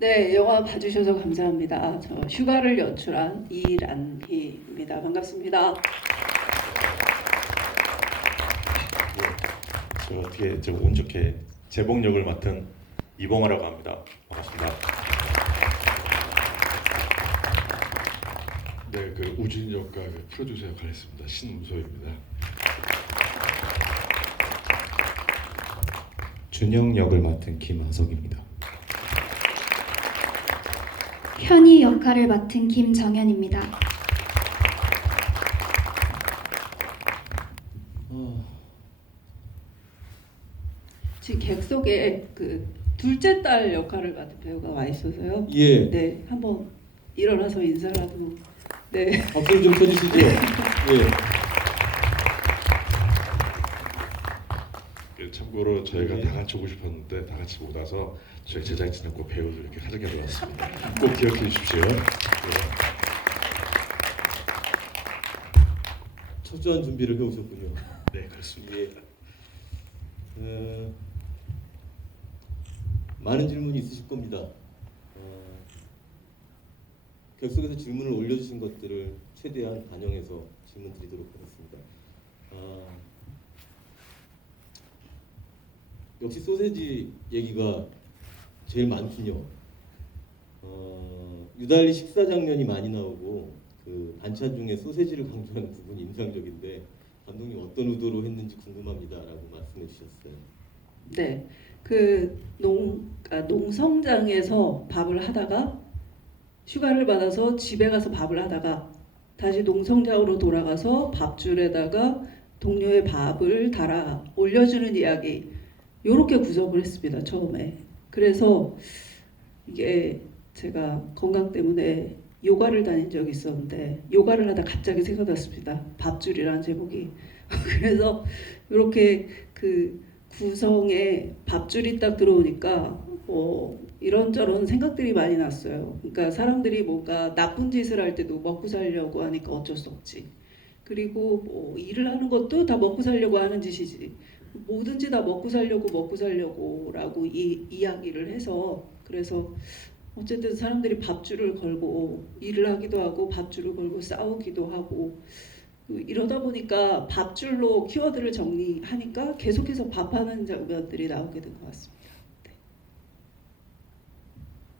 네, 영화 봐주셔서 감사합니다. 저 휴가를 연출한 이란희입니다. 반갑습니다. 저 어떻게 운 좋게 재봉 역을 맡은 이봉화라고 합니다. 반갑습니다. 네, 그 우진 역과 그 프로듀서 역할 했습니다. 신우소입니다. 준영 역을 맡은 김하석입니다. 현희 역할을 맡은 김정현입니다. 지금 객석에 그 둘째 딸 역할을 맡은 배우가 와 있어서요. 예. 네, 한번 일어나서 인사라도. 네. 박수를 좀 쳐주시죠. 예. 참고로 저희가 네. 다 같이 오고 싶었는데 다 같이 못 와서 저희 제작진하고 배우도 이렇게 사정해 놓았습니다. 꼭 기억해 주십시오. 네. 철저한 준비를 해오셨군요. 네, 그렇습니다. 예. 많은 질문이 있으실 겁니다. 객석에서 질문을 올려주신 것들을 최대한 반영해서 질문 드리도록 하겠습니다. 역시 소세지 얘기가 제일 많군요. 유달리 식사 장면이 많이 나오고 그 반찬 중에 소세지를 강조하는 부분이 인상적인데 감독님 어떤 의도로 했는지 궁금합니다라고 말씀해 주셨어요. 네, 그 농성장에서 밥을 하다가 휴가를 받아서 집에 가서 밥을 하다가 다시 농성장으로 돌아가서 밥줄에다가 동료의 밥을 달아 올려주는 이야기, 이렇게 구성을 했습니다. 처음에. 그래서 이게 제가 건강 때문에 요가를 다닌 적이 있었는데 요가를 하다 갑자기 생각났습니다. 밥줄이라는 제목이. 그래서 이렇게 그 구성에 밥줄이 딱 들어오니까 이런저런 생각들이 많이 났어요. 그러니까 사람들이 뭔가 나쁜 짓을 할 때도 먹고 살려고 하니까 어쩔 수 없지. 그리고 뭐 일을 하는 것도 다 먹고 살려고 하는 짓이지. 뭐든지 다 먹고 살려고라고 이야기를 해서, 그래서 어쨌든 사람들이 밥줄을 걸고 일을 하기도 하고 밥줄을 걸고 싸우기도 하고, 이러다 보니까 밥줄로 키워드를 정리하니까 계속해서 밥하는 장면들이 나오게 된 것 같습니다. 네.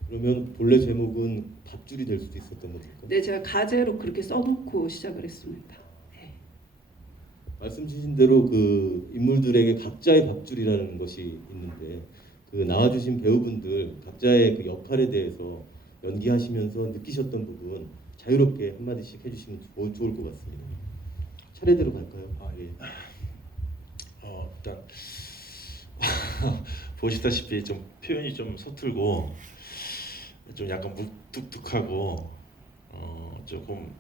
그러면 본래 제목은 밥줄이 될 수도 있었던 겁니까? 네, 제가 가제로 그렇게 써놓고 시작을 했습니다. 네. 말씀 주신 대로 그 인물들에게 각자의 밥줄이라는 것이 있는데 그 나와주신 배우분들 각자의 그 역할에 대해서 연기하시면서 느끼셨던 부분 자유롭게 한마디씩 해주시면 좋을 것 같습니다. 차례대로 갈까요? 예. 일단 보시다시피 좀 표현이 좀 서툴고 좀 약간 무뚝뚝하고 조금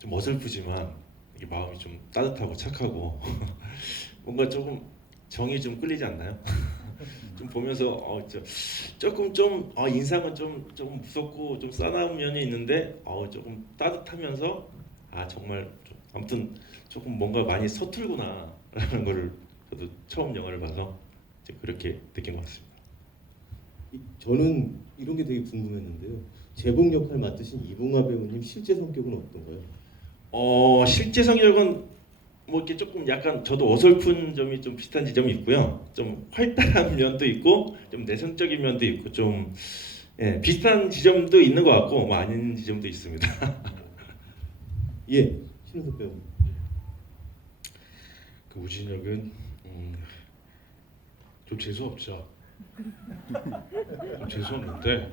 좀 어설프지만 이게 마음이 좀 따뜻하고 착하고 뭔가 조금 정이 좀 끌리지 않나요? 좀 보면서 조금 좀 인상은 조금 무섭고 좀 싸나운 면이 있는데 조금 따뜻하면서 정말 아무튼 조금 뭔가 많이 서툴구나라는 거를 저도 처음 영화를 봐서 이제 그렇게 느낀 것 같습니다. 저는 이런 게 되게 궁금했는데요. 재봉 역할 맡으신 이봉화 배우님 실제 성격은 어떤가요? 실제 성격은 뭐 이렇게 조금 약간 저도 어설픈 점이 좀 비슷한 지점이 있고요. 좀 활달한 면도 있고 좀 내성적인 면도 있고 좀 비슷한 지점도 있는 것 같고 뭐 아닌 지점도 있습니다. 예, 신우섭 배우님. 그 우진 역은 좀 재수 없죠. 좀 재수 없는데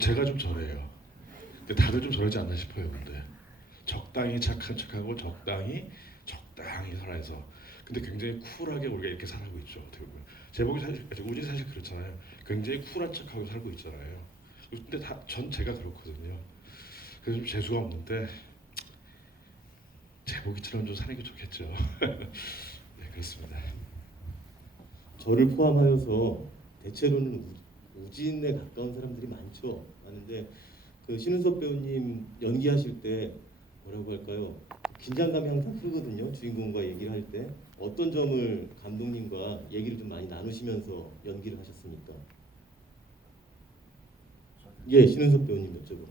제가 좀 저래요. 근데 다들 좀 저러지 않나 싶어요. 근데 적당히 착한 척하고 적당히 살아서 근데 굉장히 쿨하게 우리가 이렇게 살고 있죠. 어떻게 보면 제목이 사실 우진 사실 그렇잖아요. 굉장히 쿨한 척하고 살고 있잖아요. 근데 전 제가 그렇거든요. 그래서 좀 재수가 없는데 제목이처럼 좀 사는 게 좋겠죠. 네, 그렇습니다. 저를 포함하여서 대체로는 우진에 가까운 사람들이 많죠. 많은데 그 신은섭 배우님 연기하실 때 뭐라고 할까요? 긴장감이 항상 크거든요. 주인공과 얘기를 할 때 어떤 점을 감독님과 얘기를 좀 많이 나누시면서 연기를 하셨습니까? 예, 신은섭 배우님 여쭤봐요.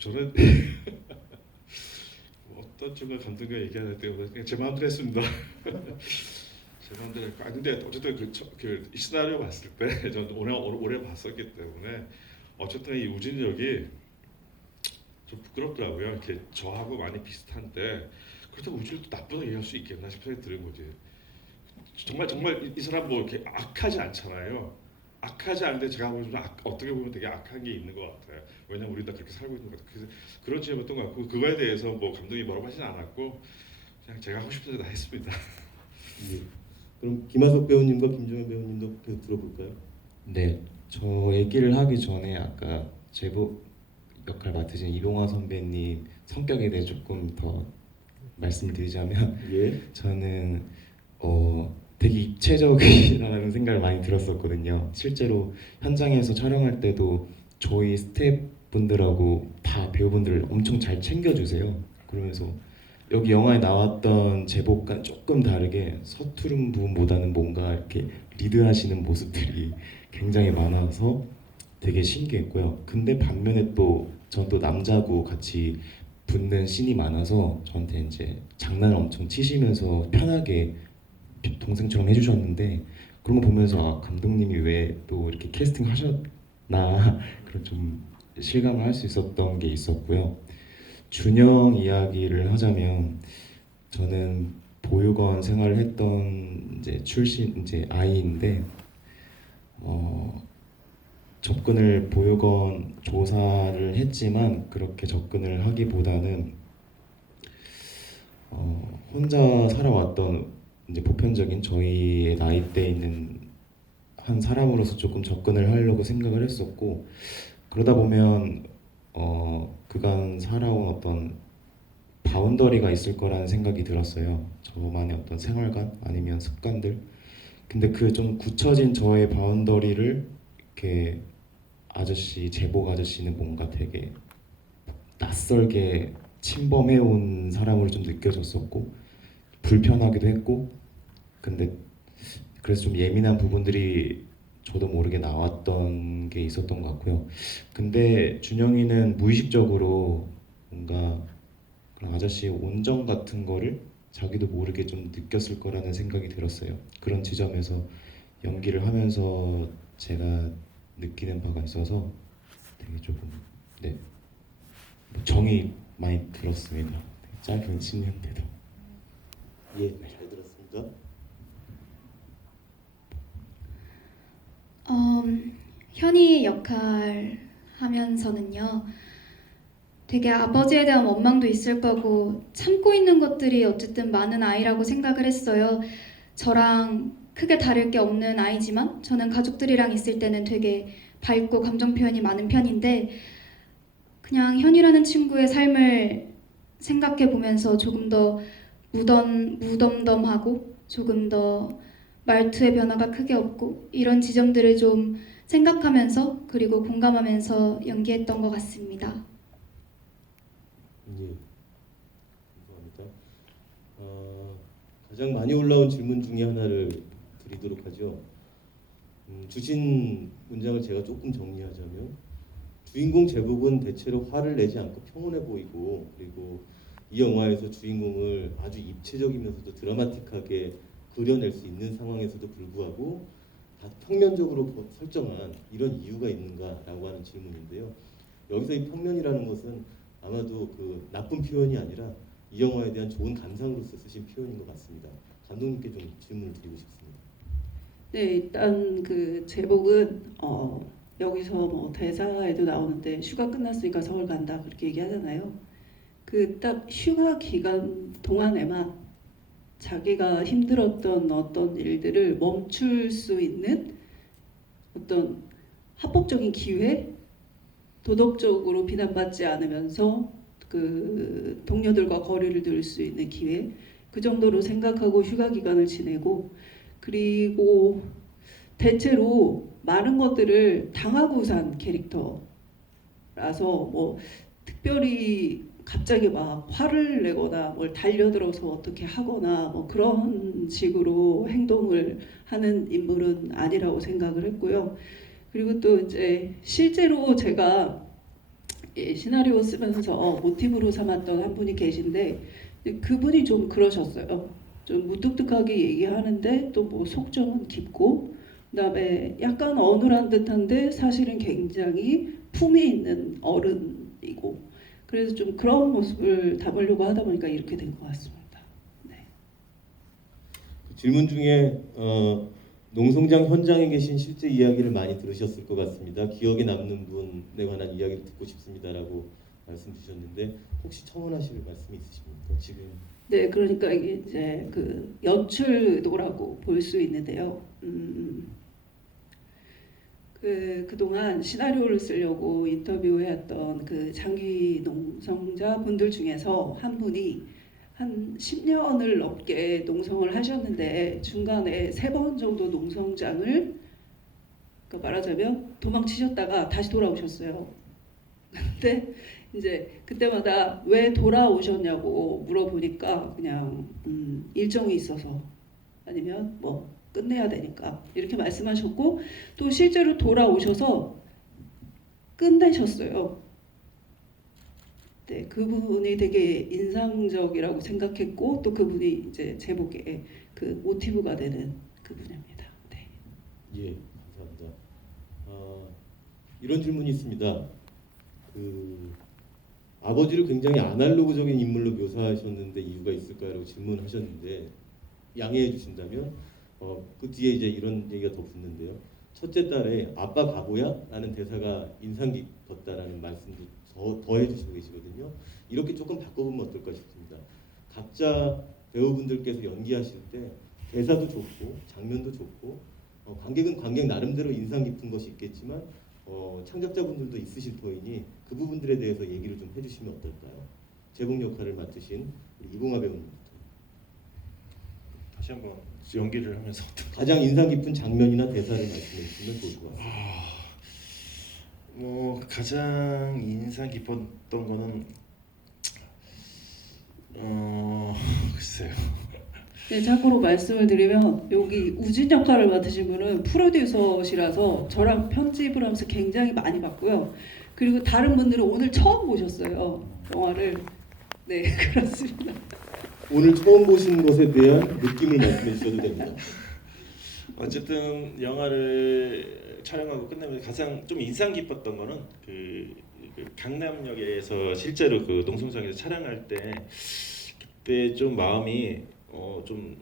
저는 어떤 쪽을 감독과 얘기하는 때보다 그냥 제 마음대로 했습니다. 제 마음대로 했고, 근데 어쨌든 이 시나리오 봤을 때 저는 오래 봤었기 때문에 어쨌든 이 우진역이 좀 부끄럽더라고요. 이렇게 저하고 많이 비슷한데 그렇다고 우진을 또 나쁘다고 얘기할 수 있겠나 싶은 생각이 드는 거지. 정말 이 사람 뭐 이렇게 악하지 않잖아요. 악하지 않은데 제가 보면 어떻게 보면 되게 악한 게 있는 것 같아요. 왜냐면 우리 다 그렇게 살고 있는 것 같아요. 그래서 그런 지점이었던 것 같고 그거에 대해서 뭐 감독이 뭐라고 하진 않았고 그냥 제가 하고 싶은 대로 다 했습니다. 예. 그럼 김하석 배우님과 김종현 배우님도 계속 들어볼까요? 네, 저 얘기를 하기 전에 아까 제복 역할 맡으신 이봉화 선배님 성격에 대해 조금 더 말씀을 드리자면 예. 저는 되게 입체적이라는 생각을 많이 들었었거든요. 실제로 현장에서 촬영할 때도 저희 스태프분들하고 다 배우분들 엄청 잘 챙겨주세요. 그러면서 여기 영화에 나왔던 제복과 조금 다르게 서투른 부분보다는 뭔가 이렇게 리드하시는 모습들이 굉장히 많아서 되게 신기했고요. 근데 반면에 또 전 또 남자고 같이 붙는 씬이 많아서 저한테 이제 장난을 엄청 치시면서 편하게 동생처럼 해주셨는데 그런 거 보면서 아, 감독님이 왜 또 이렇게 캐스팅 하셨나 그런 좀 실감을 할 수 있었던 게 있었고요. 준영 이야기를 하자면 저는 보육원 생활을 했던 이제 출신 이제 아이인데 접근을 보육원 조사를 했지만 그렇게 접근을 하기보다는 혼자 살아왔던 이제 보편적인 저희의 나이대에 있는 한 사람으로서 조금 접근을 하려고 생각을 했었고 그러다 보면 그간 살아온 어떤 바운더리가 있을 거라는 생각이 들었어요. 저만의 어떤 생활관 아니면 습관들. 근데 그 좀 굳혀진 저의 바운더리를 이렇게 제복 아저씨는 뭔가 되게 낯설게 침범해온 사람으로 좀 느껴졌었고 불편하기도 했고 근데 그래서 좀 예민한 부분들이 저도 모르게 나왔던 게 있었던 것 같고요. 근데 준영이는 무의식적으로 뭔가 그런 아저씨의 온정 같은 거를 자기도 모르게 좀 느꼈을 거라는 생각이 들었어요. 그런 지점에서 연기를 하면서 제가 느끼는 바가 있어서 되게 조금 정이 많이 들었습니다. 짧은 10년대도. 예, 잘 들었습니다. 현이 역할 하면서는요. 되게 아버지에 대한 원망도 있을 거고 참고 있는 것들이 어쨌든 많은 아이라고 생각을 했어요. 저랑 크게 다를 게 없는 아이지만 저는 가족들이랑 있을 때는 되게 밝고 감정 표현이 많은 편인데 그냥 현이라는 친구의 삶을 생각해 보면서 조금 더 무덤덤하고 조금 더 말투의 변화가 크게 없고 이런 지점들을 좀 생각하면서 그리고 공감하면서 연기했던 것 같습니다. 예, 감사합니다. 가장 많이 올라온 질문 중에 하나를 드리도록 하죠. 주신 문장을 제가 조금 정리하자면 주인공 제복은 대체로 화를 내지 않고 평온해 보이고 그리고 이 영화에서 주인공을 아주 입체적이면서도 드라마틱하게 그려낼 수 있는 상황에서도 불구하고 다 평면적으로 설정한 이런 이유가 있는가라고 하는 질문인데요. 여기서 이 평면이라는 것은 아마도 그 나쁜 표현이 아니라 이 영화에 대한 좋은 감상으로서 쓰신 표현인 것 같습니다. 감독님께 좀 질문을 드리고 싶습니다. 네, 일단 그 제복은 여기서 뭐 대사에도 나오는데 휴가 끝났으니까 서울 간다 그렇게 얘기하잖아요. 그 딱 휴가 기간 동안에만 자기가 힘들었던 어떤 일들을 멈출 수 있는 어떤 합법적인 기회, 도덕적으로 비난받지 않으면서 그 동료들과 거리를 둘 수 있는 기회, 그 정도로 생각하고 휴가 기간을 지내고 그리고 대체로 많은 것들을 당하고 산 캐릭터라서 뭐 특별히 갑자기 막 화를 내거나 뭘 달려들어서 어떻게 하거나 뭐 그런 식으로 행동을 하는 인물은 아니라고 생각을 했고요. 그리고 또 이제 실제로 제가 시나리오 쓰면서 모티브로 삼았던 한 분이 계신데 그분이 좀 그러셨어요. 좀 무뚝뚝하게 얘기하는데 또 뭐 속정은 깊고 그다음에 약간 어눌한 듯한데 사실은 굉장히 품이 있는 어른이고 그래서 좀 그런 모습을 담으려고 하다 보니까 이렇게 된 것 같습니다. 네. 그 질문 중에 농성장 현장에 계신 실제 이야기를 많이 들으셨을 것 같습니다. 기억에 남는 분에 관한 이야기를 듣고 싶습니다라고 말씀 주셨는데 혹시 첨언하실 말씀이 있으십니까? 지금 네, 그러니까 이게 이제 그 연출도라고 볼 수 있는데요. 그동안 시나리오를 쓰려고 인터뷰해왔던 그 장기 농성자 분들 중에서 한 분이 한 10년을 넘게 농성을 하셨는데 중간에 3번 정도 농성장을 그러니까 말하자면 도망치셨다가 다시 돌아오셨어요. 근데 이제 그때마다 왜 돌아오셨냐고 물어보니까 그냥 일정이 있어서 아니면 뭐 끝내야 되니까 이렇게 말씀하셨고 또 실제로 돌아오셔서 끝내셨어요. 네, 그분이 되게 인상적이라고 생각했고 또 그분이 이제 제목의 그 모티브가 되는 그분입니다. 네. 예, 감사합니다. 이런 질문이 있습니다. 그 아버지를 굉장히 아날로그적인 인물로 묘사하셨는데 이유가 있을까요?라고 질문하셨는데 양해해 주신다면 그 뒤에 이제 이런 얘기가 더 붙는데요. 첫째 딸의 아빠 가보야라는 대사가 인상 깊었다라는 말씀도 더해 주시고 계시거든요. 이렇게 조금 바꿔보면 어떨까 싶습니다. 각자 배우분들께서 연기하실 때 대사도 좋고 장면도 좋고 관객은 관객 나름대로 인상 깊은 것이 있겠지만 창작자분들도 있으실 터이니 그 부분들에 대해서 얘기를 좀 해주시면 어떨까요? 제복 역할을 맡으신 우리 이봉화 배우님부터. 다시 한번 연기를 하면서 가장 인상 깊은 장면이나 대사를 말씀해 주시면 좋을 것 같습니다. 뭐 가장 인상 깊었던 거는 글쎄요. 네, 참고로 말씀을 드리면 여기 우진 역할을 맡으신 분은 프로듀서시라서 저랑 편집을 하면서 굉장히 많이 봤고요. 그리고 다른 분들은 오늘 처음 보셨어요. 영화를. 네, 그렇습니다. 오늘 처음 보신 것에 대한 느낌을 말씀해 주셔도 됩니다. 어쨌든 영화를 촬영하고 끝나면 가장 좀 인상 깊었던 거는 그 강남역에서 실제로 그 농성장에서 촬영할 때 그때 좀 마음이 좀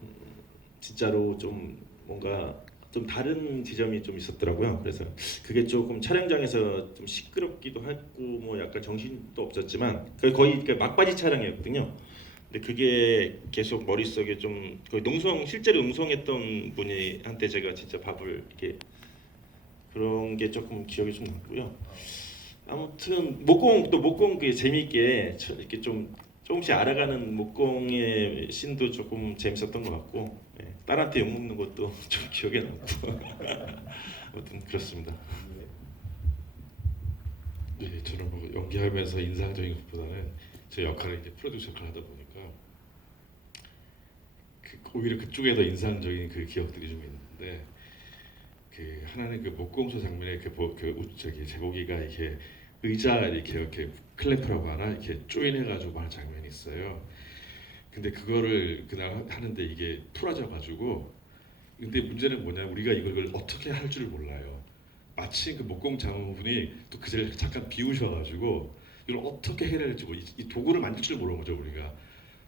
진짜로 좀 뭔가 좀 다른 지점이 좀 있었더라고요. 그래서 그게 조금 촬영장에서 좀 시끄럽기도 하고 뭐 약간 정신도 없었지만 거의 막바지 촬영이었거든요. 근데 그게 계속 머릿속에 좀 거의 실제로 농성했던 분이 한테 제가 진짜 밥을 이렇게 그런 게 조금 기억이 좀 남고요. 아무튼 목공 그 재미있게 이렇게 좀 조금씩 알아가는 목공의 씬도 조금 재밌었던 것 같고 딸한테 욕 먹는 것도 좀 기억에 남고 아무튼 그렇습니다. 네, 저는 뭐 연기하면서 인상적인 것보다는 제 역할을 이제 프로듀서 역할을 하다 보니까 오히려 그쪽에 더 인상적인 그 기억들이 좀 있는데 그 하나는 그 목공소 장면에 제복이가 이렇게 의자 이렇게 클램프라고 하나 이렇게 조인해가지고 하는 장면이 있어요. 근데 그거를 그날 하는데 이게 풀어져 가지고 근데 문제는 뭐냐 우리가 이걸 어떻게 할 줄 몰라요. 마침 그 목공 장군이 또 그 자리를 잠깐 비우셔가지고 이걸 어떻게 해야 될지 이 도구를 만질 줄 모르는 거죠 우리가.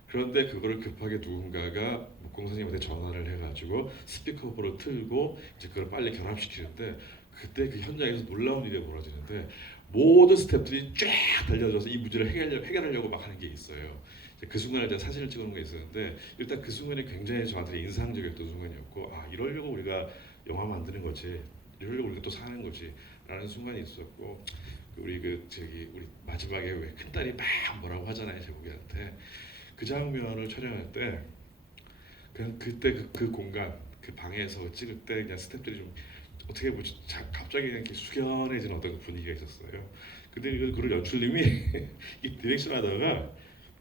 그런데 그거를 급하게 누군가가 목공 선생님한테 전화를 해가지고 스피커폰을 틀고 이제 그걸 빨리 결합시키는데 그때 그 현장에서 놀라운 일이 벌어지는데 모든 스태프들이 쫙 달려들어서 이 문제를 해결하려고 막 하는 게 있어요. 그 순간에 제가 사진을 찍어놓은 게 있었는데 일단 그 순간이 굉장히 저한테 인상적이었던 순간이었고 이러려고 우리가 영화 만드는 거지 이러려고 우리가 또 사는 거지 라는 순간이 있었고 우리 우리 마지막에 왜 큰딸이 막 뭐라고 하잖아요 제복이한테 그 장면을 촬영할 때 그냥 그때 그 공간 그 방에서 찍을 때 그냥 스태프들이 좀 어떻게 보지 갑자기 그냥 이렇게 숙연해지는 어떤 분위기가 있었어요. 근데 그걸 연출님이 이 디렉션 하다가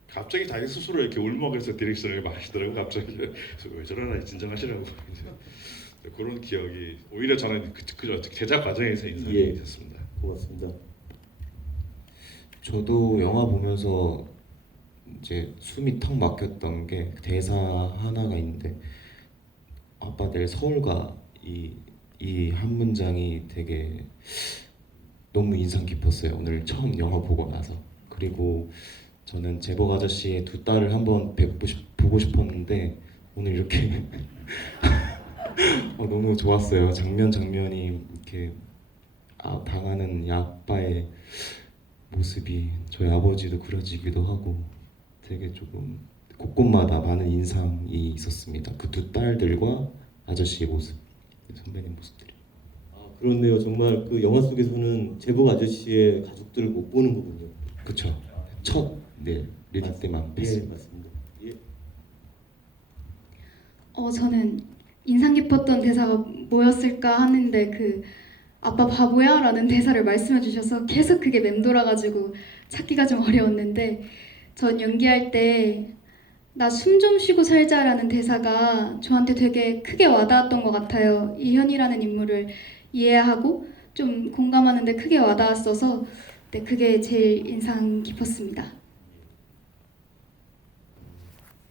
갑자기 자기 스스로 이렇게 울먹여서 디렉션을 막 하시더라고. 갑자기 그래서 왜 저러나 진정하시라고. 이제 그런 기억이 오히려 저는 그 제작 과정에서 인상이 예. 있었습니다. 고맙습니다. 저도 영화 보면서 이제 숨이 턱 막혔던 게 대사 하나가 있는데 아빠 내일 서울 가. 이 한 문장이 되게 너무 인상 깊었어요. 오늘 처음 영화 보고 나서. 그리고 저는 제복 아저씨의 두 딸을 한번 보고 싶었는데 오늘 이렇게 너무 좋았어요. 장면이 이렇게 당하는 이 아빠의 모습이 저희 아버지도 그려지기도 하고 되게 조금 곳곳마다 많은 인상이 있었습니다. 그 두 딸들과 아저씨의 모습, 선배님 모습들이. 아, 그렇네요. 정말 그 영화 속에서는 제복 아저씨의 가족들을 못 보는 거군요. 그쵸. 첫 리딩 때만 예, 뵀어요. 맞습니다. 예. 저는 인상 깊었던 대사가 뭐였을까 하는데 그 아빠 바보야 라는 대사를 말씀해 주셔서 계속 그게 맴돌아가지고 찾기가 좀 어려웠는데 전 연기할 때 나 숨 좀 쉬고 살자라는 대사가 저한테 되게 크게 와닿았던 것 같아요. 이현이라는 인물을 이해하고 좀 공감하는데 크게 와닿았어서 네, 그게 제일 인상 깊었습니다.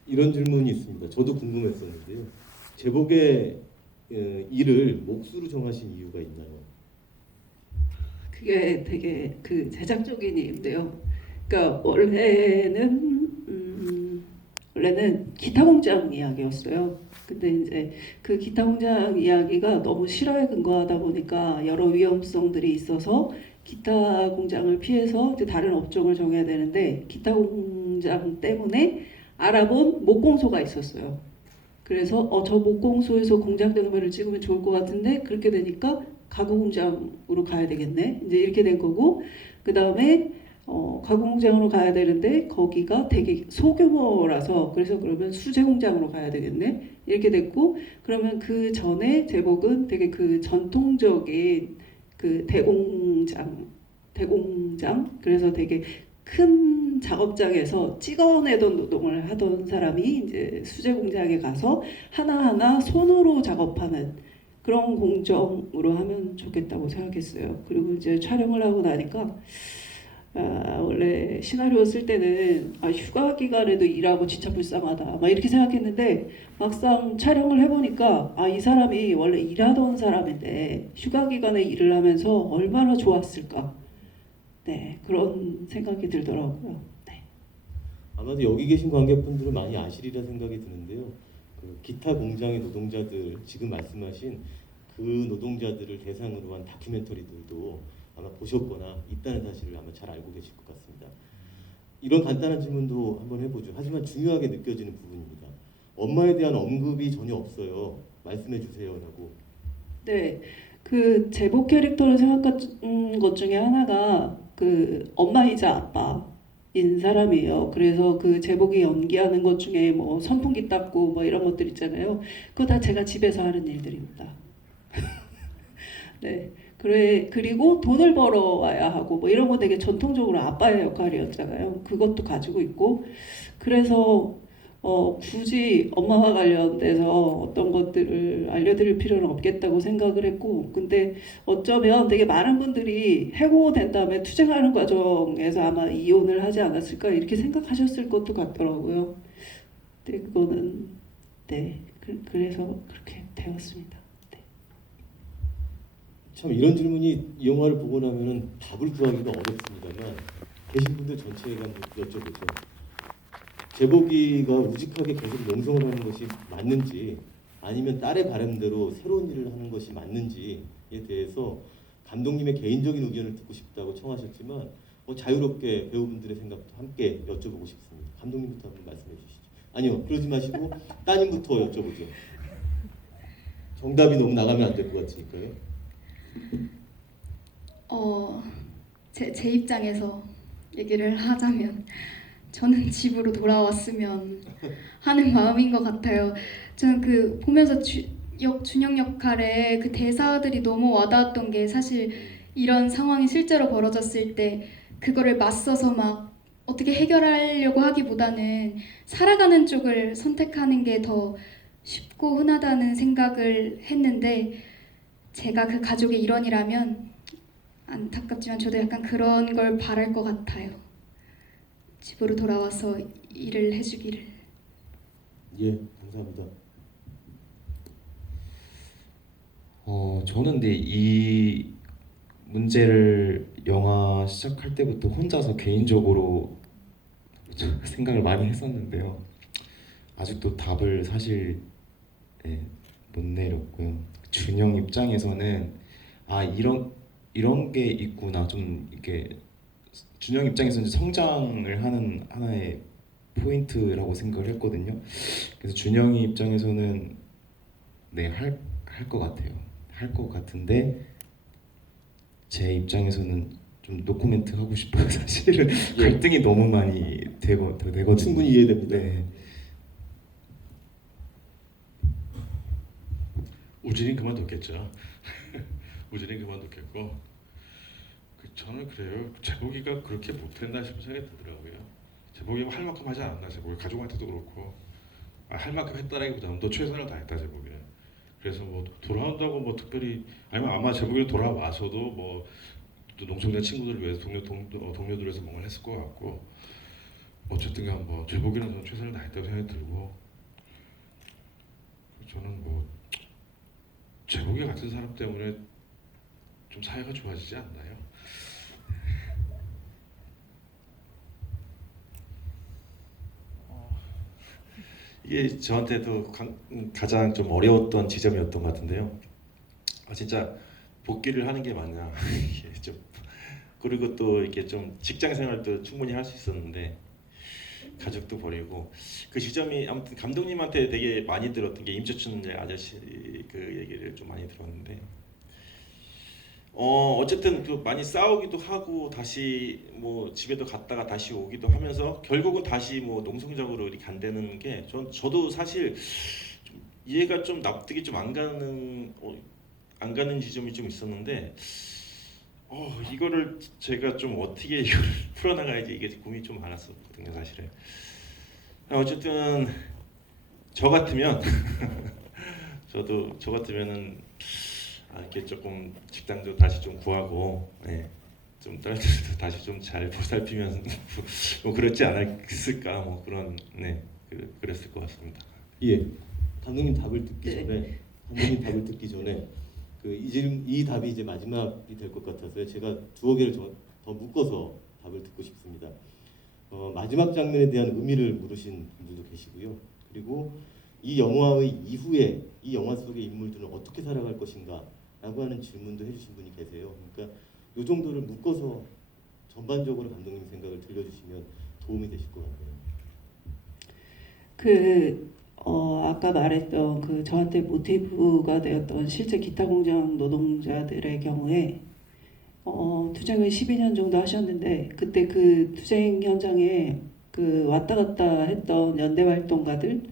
이런 질문이 있습니다. 저도 궁금했었는데요. 제복의 일을 몫으로 정하신 이유가 있나요? 그게 되게 그 제작적인 이유인데요. 그러니까 원래는 기타 공장 이야기였어요. 근데 이제 그 기타 공장 이야기가 너무 실화에 근거하다 보니까 여러 위험성들이 있어서 기타 공장을 피해서 이제 다른 업종을 정해야 되는데 기타 공장 때문에 알아본 목공소가 있었어요. 그래서 저 목공소에서 공장 장면을 찍으면 좋을 것 같은데 그렇게 되니까 가구 공장으로 가야 되겠네. 이제 이렇게 된 거고 그 다음에 가구 공장으로 가야 되는데 거기가 되게 소규모라서 그래서 그러면 수제 공장으로 가야 되겠네. 이렇게 됐고 그러면 그 전에 제복은 되게 그 전통적인 그 대공장 그래서 되게 큰 작업장에서 찍어내던 노동을 하던 사람이 이제 수제 공장에 가서 하나하나 손으로 작업하는 그런 공정으로 하면 좋겠다고 생각했어요. 그리고 이제 촬영을 하고 나니까 원래 시나리오 쓸 때는 휴가 기간에도 일하고 진짜 불쌍하다 막 이렇게 생각했는데 막상 촬영을 해보니까 이 사람이 원래 일하던 사람인데 휴가 기간에 일을 하면서 얼마나 좋았을까. 네, 그런 생각이 들더라고요. 네. 아마도 여기 계신 관객분들은 많이 아시리라 생각이 드는데요. 그 기타 공장의 노동자들 지금 말씀하신 그 노동자들을 대상으로 한 다큐멘터리들도 아마 보셨거나 있다는 사실을 아마 잘 알고 계실 것 같습니다. 이런 간단한 질문도 한번 해보죠. 하지만 중요하게 느껴지는 부분입니다. 엄마에 대한 언급이 전혀 없어요. 말씀해 주세요라고. 네, 그 제복 캐릭터를 생각한 것 중에 하나가 그 엄마이자 아빠인 사람이에요. 그래서 그 제복이 연기하는 것 중에 뭐 선풍기 닦고 뭐 이런 것들 있잖아요. 그거 다 제가 집에서 하는 일들입니다. 네. 그리고 돈을 벌어와야 하고 뭐 이런 거 되게 전통적으로 아빠의 역할이었잖아요. 그것도 가지고 있고 그래서 굳이 엄마와 관련돼서 어떤 것들을 알려드릴 필요는 없겠다고 생각을 했고 근데 어쩌면 되게 많은 분들이 해고된 다음에 투쟁하는 과정에서 아마 이혼을 하지 않았을까 이렇게 생각하셨을 것도 같더라고요. 근데 그거는 네 그래서 그렇게 되었습니다. 참 이런 질문이 이 영화를 보고 나면은 답을 구하기가 어렵습니다만 계신 분들 전체에게 한번 여쭤보죠. 제복이가 우직하게 계속 농성을 하는 것이 맞는지 아니면 딸의 바람대로 새로운 일을 하는 것이 맞는지에 대해서 감독님의 개인적인 의견을 듣고 싶다고 청하셨지만 자유롭게 배우분들의 생각도 함께 여쭤보고 싶습니다. 감독님부터 한번 말씀해 주시죠. 아니요, 그러지 마시고 따님부터 여쭤보죠. 정답이 너무 나가면 안 될 것 같으니까요. 제 입장에서 얘기를 하자면 저는 집으로 돌아왔으면 하는 마음인 것 같아요. 저는 그 보면서 준영 역할의 그 대사들이 너무 와닿았던 게 사실 이런 상황이 실제로 벌어졌을 때 그거를 맞서서 막 어떻게 해결하려고 하기보다는 살아가는 쪽을 선택하는 게 더 쉽고 흔하다는 생각을 했는데 제가 그 가족의 일원이라면 안타깝지만 저도 약간 그런 걸 바랄 것 같아요. 집으로 돌아와서 일을 해주기를. 예, 감사합니다. 저는 근데 이 문제를 영화 시작할 때부터 혼자서 개인적으로 생각을 많이 했었는데요. 아직도 답을 사실 예, 못 내렸고요. 준영 입장에서는 아 이런 게 있구나. 좀 이게 준영 입장에서는 성장을 하는 하나의 포인트라고 생각을 했거든요. 그래서 준영이 입장에서는 네, 할 것 같아요. 할 것 같은데 제 입장에서는 좀 노코멘트 하고 싶어요. 사실은 예. 갈등이 너무 많이 되거든요. 충분히 이해됩니다. 네. 우진이 그만뒀겠죠. 우진이 그만뒀겠고 저는 그래요. 재복이가 그렇게 못했나 싶은 생각이 들더라고요. 재복이가 할 만큼 하지 않았나. 재복이 가족한테도 그렇고 할 만큼 했다라기보다는 또 최선을 다했다 재복이는. 그래서 뭐 돌아온다고 뭐 특별히 아니면 아마 재복이 돌아와서도 뭐 또 농성대 친구들을 위해서 동료들을 위해서 뭔가 했을 것 같고 어쨌든간 뭐 재복이는 저는 최선을 다했다고 생각이 들고 저는 뭐 재복이 같은 사람 때문에 좀 사회가 좋아지지 않나요? 이게 저한테도 가장 좀 어려웠던 지점이었던 것 같은데요. 진짜 복귀를 하는 게 맞냐. 이게 좀 그리고 또 이렇게 좀 직장 생활도 충분히 할 수 있었는데 가족도 버리고 그 지점이 아무튼 감독님한테 되게 많이 들었던 게 임재춘 아저씨 그 얘기를 좀 많이 들었는데 어쨌든 그 많이 싸우기도 하고 다시 뭐 집에도 갔다가 다시 오기도 하면서 결국은 다시 뭐 농성적으로 이렇게 간다는 게 저도 사실 좀 이해가 좀 납득이 좀 안 가는 지점이 좀 있었는데 이거를 제가 좀 어떻게 이걸 풀어나가야지 이게 고민이 좀 많았었거든요 사실은. 어쨌든 저 같으면 저 같으면은 이렇게 조금 직장도 다시 좀 구하고 좀 다른 데도 다시 좀 잘 보살피면 뭐 그렇지 않았을까 뭐 그런 그랬을 것 같습니다. 예, 감독님 답을 듣기 네. 전에 이 답이 이제 마지막이 될 것 같아서요. 제가 두어 개를 더 묶어서 답을 듣고 싶습니다. 마지막 장면에 대한 의미를 물으신 분들도 계시고요. 그리고 이 영화의 이후에 이 영화 속의 인물들은 어떻게 살아갈 것인가 라고 하는 질문도 해주신 분이 계세요. 그러니까 이 정도를 묶어서 전반적으로 감독님 생각을 들려주시면 도움이 되실 것 같네요. 아까 말했던 그 저한테 모티브가 되었던 실제 기타 공장 노동자들의 경우에 투쟁을 12년 정도 하셨는데 그때 그 투쟁 현장에 그 왔다 갔다 했던 연대 활동가들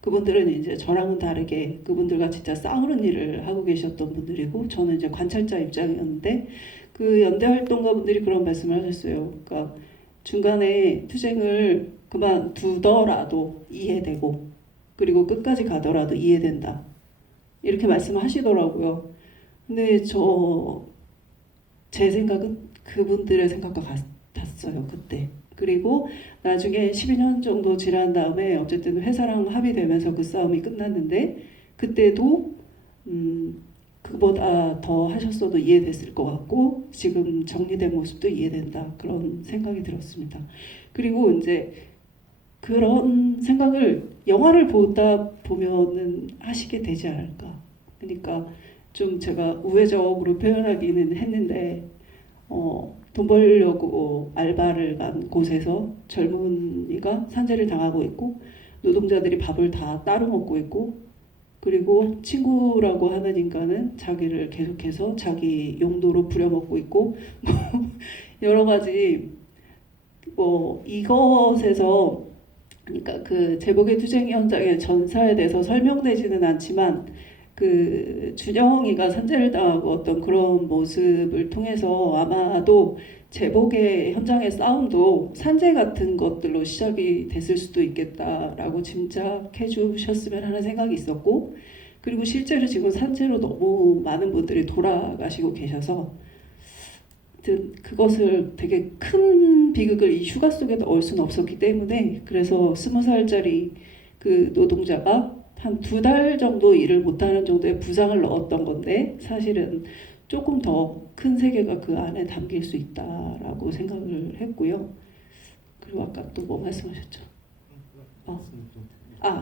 그분들은 이제 저랑은 다르게 그분들과 진짜 싸우는 일을 하고 계셨던 분들이고 저는 이제 관찰자 입장이었는데 그 연대 활동가분들이 그런 말씀을 하셨어요. 그러니까 중간에 투쟁을 그만두더라도 이해되고 그리고 끝까지 가더라도 이해된다 이렇게 말씀하시더라고요. 근데 제 생각은 그분들의 생각과 같았어요 그때. 그리고 나중에 12년 정도 지난 다음에 어쨌든 회사랑 합의되면서 그 싸움이 끝났는데 그때도 그보다 더 하셨어도 이해됐을 것 같고 지금 정리된 모습도 이해된다 그런 생각이 들었습니다. 그리고 이제 그런 생각을 영화를 보다 보면은 하시게 되지 않을까. 그러니까 좀 제가 우회적으로 표현하기는 했는데 돈 벌려고 알바를 간 곳에서 젊은이가 산재를 당하고 있고 노동자들이 밥을 다 따로 먹고 있고 그리고 친구라고 하는 인간은 자기를 계속해서 자기 용도로 부려먹고 있고 여러 가지 이것에서 그러니까 그 제복의 투쟁 현장의 전사에 대해서 설명되지는 않지만 그 준영이가 산재를 당하고 어떤 그런 모습을 통해서 아마도 제복의 현장의 싸움도 산재 같은 것들로 시작이 됐을 수도 있겠다라고 짐작해 주셨으면 하는 생각이 있었고, 그리고 실제로 지금 산재로 너무 많은 분들이 돌아가시고 계셔서 하여튼 그것을 되게 큰 비극을 이 휴가 속에 넣을 수는 없었기 때문에, 그래서 20살짜리 그 노동자가 한 2달 정도 일을 못하는 정도의 부상을 넣었던 건데, 사실은 조금 더 큰 세계가 그 안에 담길 수 있다라고 생각을 했고요. 그리고 아까 또 뭐 말씀하셨죠?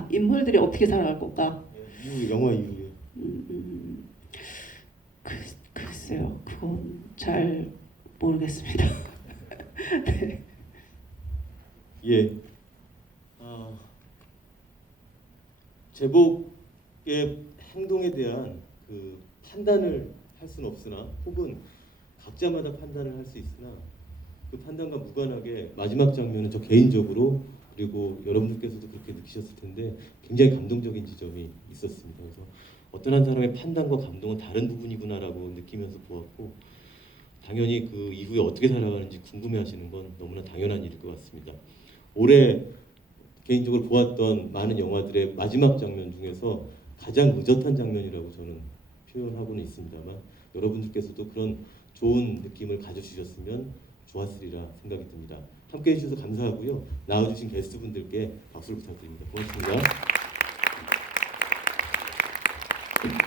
인물들이 어떻게 살아갈 건가? 이후 영화 이후에 글쎄요, 그건 잘 모르겠습니다. 네. 예. 제복의 행동에 대한 그 판단을 할 수는 없으나, 혹은 각자마다 판단을 할 수 있으나, 그 판단과 무관하게 마지막 장면은 저 개인적으로, 그리고 여러분들께서도 그렇게 느끼셨을 텐데 굉장히 감동적인 지점이 있었습니다. 그래서 어떤 한 사람의 판단과 감동은 다른 부분이구나라고 느끼면서 보았고, 당연히 그 이후에 어떻게 살아가는지 궁금해하시는 건 너무나 당연한 일일 것 같습니다. 올해 개인적으로 보았던 많은 영화들의 마지막 장면 중에서 가장 의젓한 장면이라고 저는 표현하고는 있습니다만, 여러분들께서도 그런 좋은 느낌을 가져주셨으면 좋았으리라 생각이 듭니다. 함께해 주셔서 감사하고요. 나와주신 게스트분들께 박수를 부탁드립니다. 고맙습니다.